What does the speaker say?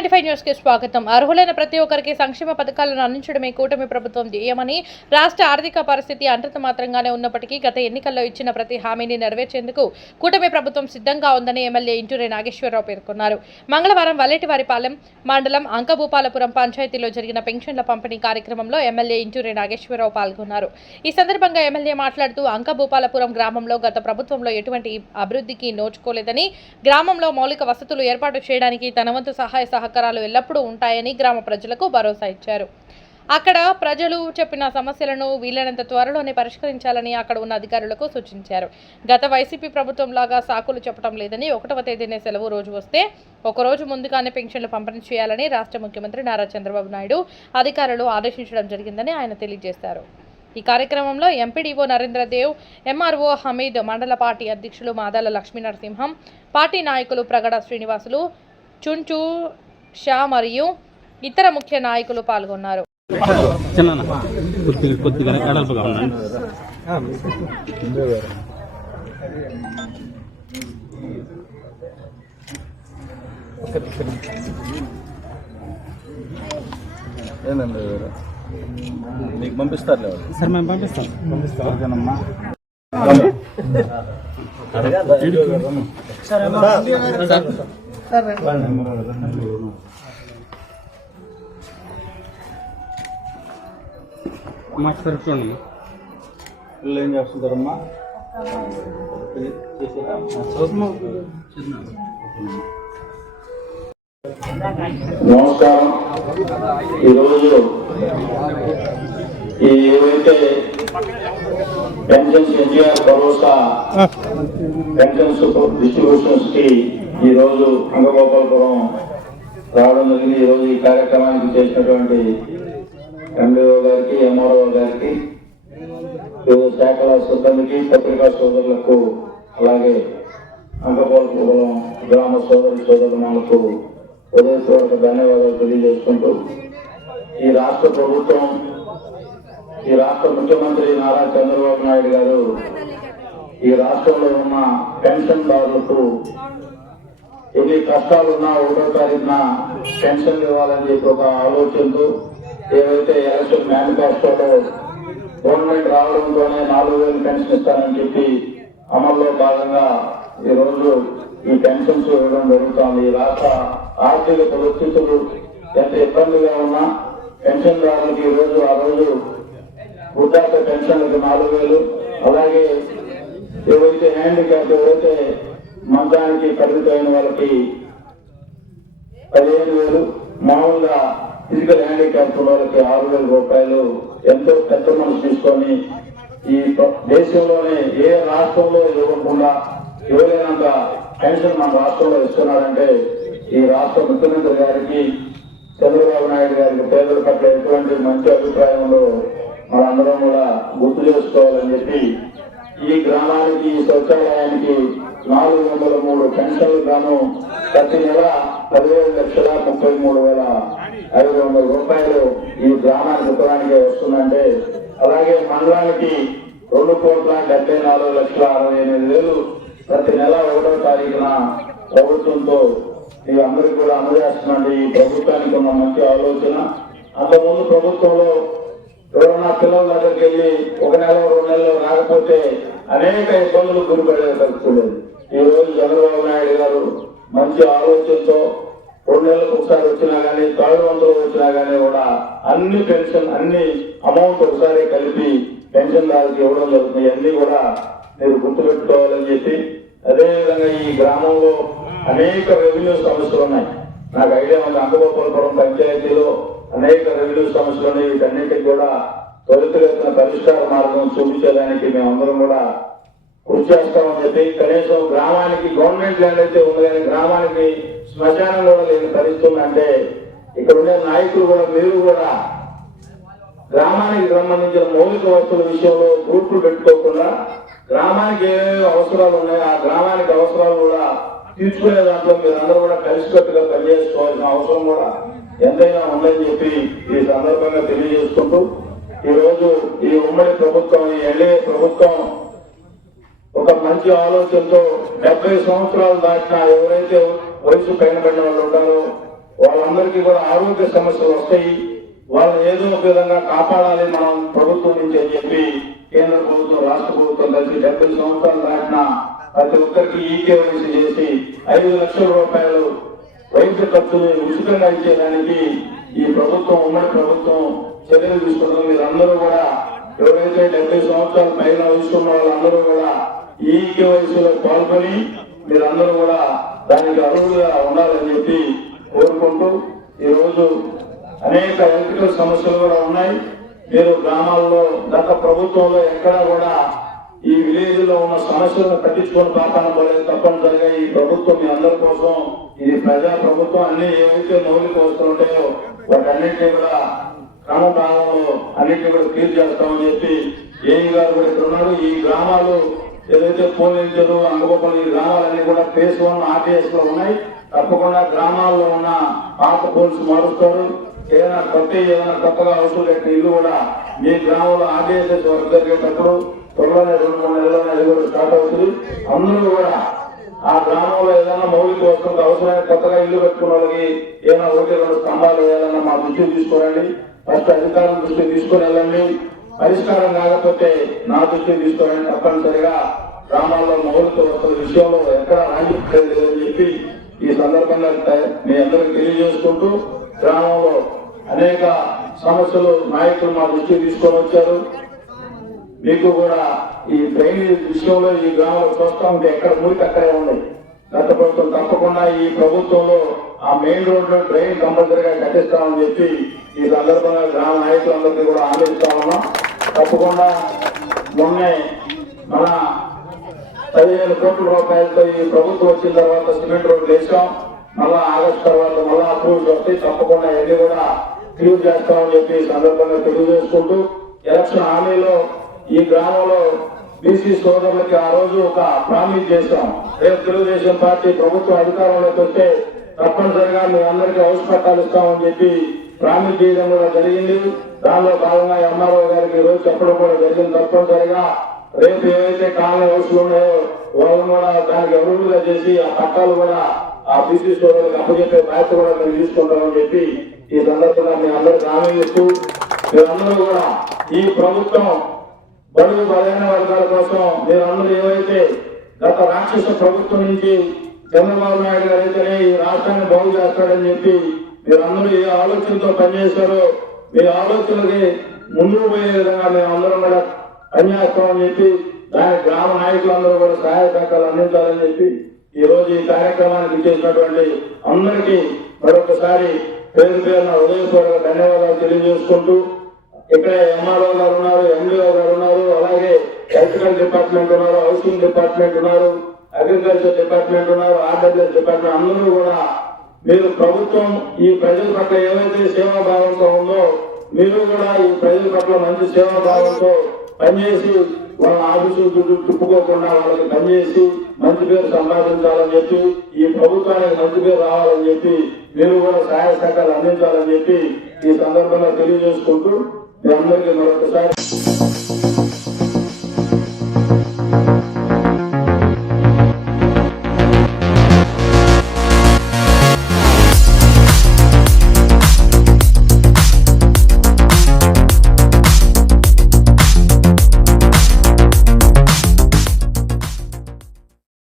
T95 news కి స్వాగతం. అర్హులైన ప్రతి ఒక్కరికి సంక్షేమ పథకాలను అందించడమే కూటమి ప్రభుత్వం ధ్యేయమని, రాష్ట్ర ఆర్థిక పరిస్థితి అంతంతమాత్రంగానే ఉన్నప్పటికీ గత ఎన్నికల్లో ఇచ్చిన ప్రతి హామీని నెరవేర్చేందుకు కూటమి ప్రభుత్వం సిద్ధంగా ఉందని ఎమ్మెల్యే ఇంటూరి నాగేశ్వరరావు పేర్కొన్నారు. మంగళవారం వల్లెటివారిపాలెం మండలం అంకభూపాలపురం పంచాయతీలో జరిగిన పెన్షన్ల పంపిణీ కార్యక్రమంలో ఎమ్మెల్యే ఇంటూరి నాగేశ్వరరావు పాల్గొన్నారు. ఈ సందర్భంగా ఎమ్మెల్యే మాట్లాడుతూ అంకభూపాలపురం గ్రామంలో గత ప్రభుత్వంలో ఎటువంటి అభివృద్ధికి నోచుకోలేదని, గ్రామంలో మౌలిక వసతులు ఏర్పాటు చేయడానికి తన వంతు సహాయ సహకారాలు ఎల్లప్పుడూ ఉంటాయని గ్రామ ప్రజలకు భరోసా ఇచ్చారు. అక్కడ ప్రజలు చెప్పిన సమస్యలను వీలైనంత త్వరలోనే పరిష్కరించాలని అక్కడ ఉన్న అధికారులకు సూచించారు. గత వైసీపీ ప్రభుత్వం లాగా సాకులు చెప్పడం లేదని, 1వ తేదీనే సెలవు రోజు వస్తే ఒకరోజు ముందుగానే పెన్షన్లు పంపిణీ చేయాలని రాష్ట్ర ముఖ్యమంత్రి నారా చంద్రబాబు నాయుడు అధికారులు ఆదేశించడం జరిగిందని ఆయన తెలియజేశారు. ఈ కార్యక్రమంలో ఎంపీడీఓ నరేంద్రదేవ్, ఎంఆర్ఓ హమీద్, మండల పార్టీ అధ్యక్షులు మాదాల లక్ష్మీనరసింహం, పార్టీ నాయకులు ప్రగడ శ్రీనివాసులు, చుంచు షా మరియు ఇతర ముఖ్య నాయకులు పాల్గొన్నారు. మీకు పంపిస్తారు సార్, మేము పంపిస్తాం. ఏం చేస్తుంటారమ్మా? నమస్కారం. ఈరోజు ఏవైతే పెన్షన్స్ ఎన్టీఆర్ భరోసా పెన్షన్స్ డిస్ట్రిబ్యూషన్స్ కి ఈరోజు అంగగోపాలపురం రావడం జరిగింది. ఈరోజు ఈ కార్యక్రమానికి చేసినటువంటి ఎండిఓ గారికి, ఎంఆర్ఓ గారికి, వివిధ శాఖల సిబ్బందికి, పత్రికా సోదరులకు, అలాగే అంగగోపాలపురం గ్రామ సోదరులకు హృదయపూర్వక ధన్యవాదాలు తెలియజేసుకుంటూ, ఈ రాష్ట్ర ప్రభుత్వం, ఈ రాష్ట్ర ముఖ్యమంత్రి నారా చంద్రబాబు నాయుడు గారు ఈ రాష్ట్రంలో ఉన్న పెన్షన్దారులకు ఎన్ని కష్టాలున్నా 1వ తారీఖున పెన్షన్ ఇవ్వాలని చెప్పి ఒక ఆలోచనతో ఏవైతే ఎలక్షన్ మేనిఫెస్టోలో గవర్నమెంట్ రావడంతోనే 4,000 పెన్షన్ ఇస్తానని చెప్పి అమల్లో భాగంగా ఈరోజు ఈ పెన్షన్స్ ఇవ్వడం జరుగుతుంది. ఈ రాష్ట్ర ఆర్థిక పరిస్థితులు ఎంత ఇబ్బందిగా ఉన్నా పెన్షన్దారులకు ఈరోజు ఆ రోజు వృద్ధాప్య పెన్షన్లకు 4,000, అలాగే ఏవైతే హ్యాండిక్యాప్, ఎవరైతే మంచానికి పరిమితమైన వాళ్ళకి 15,000, మామూలుగా ఫిజికల్ హ్యాండిక్యాప్ వాళ్ళకి 6,000 రూపాయలు ఎంతో పెద్ద మనసు తీసుకొని ఈ దేశంలోనే ఏ రాష్ట్రంలో ఇవ్వకుండా ఎవరైనంత పెన్షన్ మన రాష్ట్రంలో ఇస్తున్నారంటే ఈ రాష్ట్ర ముఖ్యమంత్రి గారికి, చంద్రబాబు నాయుడు గారికి పేదల పట్ల ఎటువంటి మంచి అభిప్రాయంలో మనందరం కూడా గుర్తు చేసుకోవాలని చెప్పి ఈ గ్రామానికి, ఈ శౌచాలయానికి 403 పెన్షన్లు గాను ప్రతి నెల 15,33,500 రూపాయలు ఈ గ్రామానికి ఉత్తరానికి వస్తుందంటే, అలాగే మండలానికి 2,74,68,000 ప్రతి నెల 1వ తారీఖున ప్రభుత్వంతో ఈ అందరికీ కూడా అందజేస్తున్నది ఈ ప్రభుత్వానికి ఉన్న మంచి ఆలోచన. అంతకుముందు ప్రభుత్వంలో ఎవరన్నా పిల్లల దగ్గరికి వెళ్ళి 1 నెల 2 నెలలు రాకపోతే అనేక ఇబ్బందులు గురిపడే పరిస్థితులు. ఈ రోజు చంద్రబాబు నాయుడు గారు మంచి ఆలోచనతో 2 నెలలకు ఒకసారి వచ్చినా కానీ, 3rd month వచ్చినా కానీ కూడా అన్ని పెన్షన్, అన్ని అమౌంట్ ఒకసారి కలిపి పెన్షన్ దారికి ఇవ్వడం జరుగుతుంది. అన్ని కూడా మీరు గుర్తుపెట్టుకోవాలని చెప్పి, అదేవిధంగా ఈ గ్రామంలో అనేక రెవెన్యూ సమస్యలు ఉన్నాయి. నాకు ఐడియా ఉంది, అంకగోపాలపురం పంచాయతీలో అనేక రెవెన్యూ సమస్యలు ఉన్నాయి. వీటన్నిటికి కూడా త్వరితగతిన పరిష్కార మార్గం చూపించేదానికి మేమందరం కూడా కృషి చేస్తామని చెప్పి, కనీసం గ్రామానికి గవర్నమెంట్ ల్యాండ్ అయితే ఉంది కానీ గ్రామానికి శ్మశానం కూడా లేని పరిస్థితి అంటే, ఇక్కడ ఉండే నాయకులు కూడా, మీరు కూడా గ్రామానికి సంబంధించిన మౌలిక వస్తువుల విషయంలో గ్రూపులు పెట్టుకోకుండా గ్రామానికి ఏమేమి అవసరాలు ఉన్నాయో ఆ గ్రామానికి అవసరాలు కూడా తీర్చుకునే దాంట్లో మీరందరూ కూడా కలిసికట్టుగా పనిచేసుకోవాల్సిన అవసరం కూడా ఎంతైనా ఉందని చెప్పి ఈ సందర్భంగా తెలియజేసుకుంటూ, ఈ రోజు ఈ ఉమ్మడి ప్రభుత్వం, ఈ ఎన్డీఏ ప్రభుత్వం ఒక మంచి ఆలోచనతో 70 సంవత్సరాలు దాటిన ఎవరైతే వయసు పైన పడిన వాళ్ళు ఉంటారో వాళ్ళందరికీ కూడా ఆరోగ్య సమస్యలు వస్తాయి. వాళ్ళు ఏదో ఒక విధంగా కాపాడాలి మనం ప్రభుత్వం నుంచి అని చెప్పి కేంద్ర ప్రభుత్వం రాష్ట్ర ప్రభుత్వం కలిసి 70 సంవత్సరాలు దాటిన ప్రతి ఒక్కరికి ఈకేవైసీ చేసి 5 లక్షల రూపాయలు వైద్య ఖర్చులు ఉచితంగా ఇచ్చేదానికి ఈ ప్రభుత్వం ఉమ్మడి ప్రభుత్వం చర్యలు తీసుకున్నారు. మీరందరూ కూడా ఎవరైతే 70 సంవత్సరాల పైన వయసున్న వాళ్ళందరూ కూడా ఈ ఈకేవైసీలో పాల్గొని మీరందరూ కూడా దానికి అర్హులుగా ఉండాలని చెప్పి కోరుకుంటూ ఈరోజు అనేక ఎలక్ట్రికల్ సమస్యలు కూడా ఉన్నాయి. మీరు గ్రామాల్లో గత ప్రభుత్వంలో ఎక్కడా కూడా ఈ విలేజ్ లో ఉన్న సమస్యలను పట్టించుకొని పాపాన పోలేదు. తప్పనిసరిగా ఈ ప్రభుత్వం మీ అందరి కోసం ఇది ప్రజా ప్రభుత్వం అన్ని ఏవైతే మౌలిక వస్తువులు ఉంటాయో వాటన్నింటినీ కూడా క్రమభావంలో అన్నింటినీ కూడా క్లియర్ చేస్తామని చెప్పి ఏఈ గారు కూడా ఇక్కడ ఉన్నారు. ఈ గ్రామాలు ఏదైతే పోలించరు అంగగోపాలు ఈ గ్రామాలన్నీ కూడా ఫేస్ 1 ఆర్టీఎస్ లో ఉన్నాయి. తప్పకుండా గ్రామాల్లో ఉన్న పాత పోల్స్ మారుస్తారు. ఏదైనా కొత్తగా అవసరం లేక ఇల్లు కూడా మీ గ్రామంలో ఆర్టీఎస్ వర్క్ జరిగేటప్పుడు త్వరలోనే 2-3 నెలల్లోనే అది కూడా స్టార్ట్ అవుతుంది. అందరూ కూడా ఆ గ్రామంలో ఏదైనా మౌలిక వస్తువులకు అవసరమైన కొత్తగా ఇల్లు పెట్టుకున్న వాళ్ళకి ఏదైనా 1-2 స్తంభాలు వేయాలన్నా మా దృష్టికి తీసుకోరండి. ఫస్ట్ అధికారుల దృష్టికి తీసుకుని వెళ్ళండి. పరిష్కారం కాకపోతే నా దృష్టికి తీసుకోరండి. తప్పనిసరిగా గ్రామాల్లో మౌలిక వస్తువుల విషయంలో ఎక్కడ రాజీ లేదని చెప్పి ఈ సందర్భంగా మీ అందరికి తెలియజేసుకుంటూ గ్రామంలో అనేక సమస్యలు నాయకులు మా దృష్టికి తీసుకొని వచ్చారు. మీకు కూడా ఈ డ్రైనేజ్ విషయంలో ఈ గ్రామంలో చూస్తా ఉంటే ఎక్కడ మురికి అక్కడే ఉన్నాయి. గత ప్రభుత్వం తప్పకుండా ఈ ప్రభుత్వంలో ఆ మెయిన్ రోడ్ లో డ్రైన్ కంపల్సరీగా కట్టిస్తామని చెప్పి ఈ సందర్భంగా గ్రామ నాయకులందరికీ కూడా ఆలోచిస్తామన్నా. తప్పకుండా మొన్నే మన 15 కోట్ల రూపాయలతో ఈ ప్రభుత్వం వచ్చిన తర్వాత సిమెంట్ రోడ్లు వేసాం. మళ్ళా ఆగస్టు తర్వాత మళ్ళా అప్రూవల్స్ వస్తాయి. తప్పకుండా ఇవన్నీ కూడా క్లియర్ చేస్తామని చెప్పి ఈ సందర్భంగా తెలియజేసుకుంటూ ఎలక్షన్ హామీలో ఈ గ్రామంలో బీసీ సోదరులకి ఆ రోజు ఒక ప్రామిస్ చేశాం. రేపు తెలుగుదేశం పార్టీ ప్రభుత్వం అధికారంలోకి వస్తే తప్పనిసరిగా మీ అందరికీ హౌస్ పట్టాలు ఇస్తామని చెప్పి ప్రామిస్ చేయడం కూడా జరిగింది. దానిలో భాగంగా ఎంఆర్ఓ గారికి ఈ రోజు చెప్పడం కూడా జరిగింది. తప్పనిసరిగా రేపు ఏవైతే కాలనీ హౌస్లు ఉన్నాయో వాళ్ళని కూడా దానికి అభివృద్ధిగా చేసి ఆ పట్టాలు కూడా ఆ బీసీ సోదరులకు అప్పచెప్పే బాధ్యత కూడా మేము తీసుకుంటామని చెప్పి ఈ సందర్భంగా మీ అందరికి హామీ ఇస్తూ మీరందరూ కూడా ఈ ప్రభుత్వం బడుగు బలైన వర్గాల కోసం మీరందరూ ఏవైతే గత రాక్షస ప్రభుత్వం నుంచి చంద్రబాబు నాయుడు గారు అయితేనే ఈ రాష్ట్రాన్ని బాగు చేస్తాడని చెప్పి మీరందరూ ఏ ఆలోచనతో పనిచేశారో మీ ఆలోచనకి ముందుకు పోయే విధంగా మేమందరం కూడా పనిచేస్తామని చెప్పి దాని గ్రామ నాయకులందరూ కూడా సహాయ సహకారాలు అందించాలని చెప్పి ఈ రోజు ఈ కార్యక్రమానికి ఇచ్చేసినటువంటి అందరికీ మరొకసారి పేరు పేరున హృదయపూర్వక ధన్యవాదాలు తెలియజేసుకుంటూ ఇక్కడ ఎంఆర్ఓ గారు ఉన్నారు, ఎండిఓ గారు ఉన్నారు, అలాగే ఎలక్ట్రికల్ డిపార్ట్మెంట్ ఉన్నారు, హౌసింగ్ డిపార్ట్మెంట్ ఉన్నారు, అగ్రికల్చర్ డిపార్ట్మెంట్ ఉన్నారు, ఆర్డబ్ల్యూఎస్ డిపార్ట్మెంట్ అందరూ కూడా మీరు ప్రభుత్వం ఈ ప్రజల పట్ల ఏవైతే సేవాభావంతో ఉందో మీరు కూడా ఈ ప్రజల పట్ల మంచి సేవాభావంతో పనిచేసి వాళ్ళ ఆఫీసు తిప్పుకోకుండా వాళ్ళకి పనిచేసి మంచి పేరు సంపాదించాలని చెప్పి ఈ ప్రభుత్వానికి మంచి పేరు రావాలని చెప్పి మీరు కూడా సహాయ సహకారాలు అందించాలని చెప్పి ఈ సందర్భంగా తెలియజేసుకుంటూ మీ అందరికీ మరొకసారి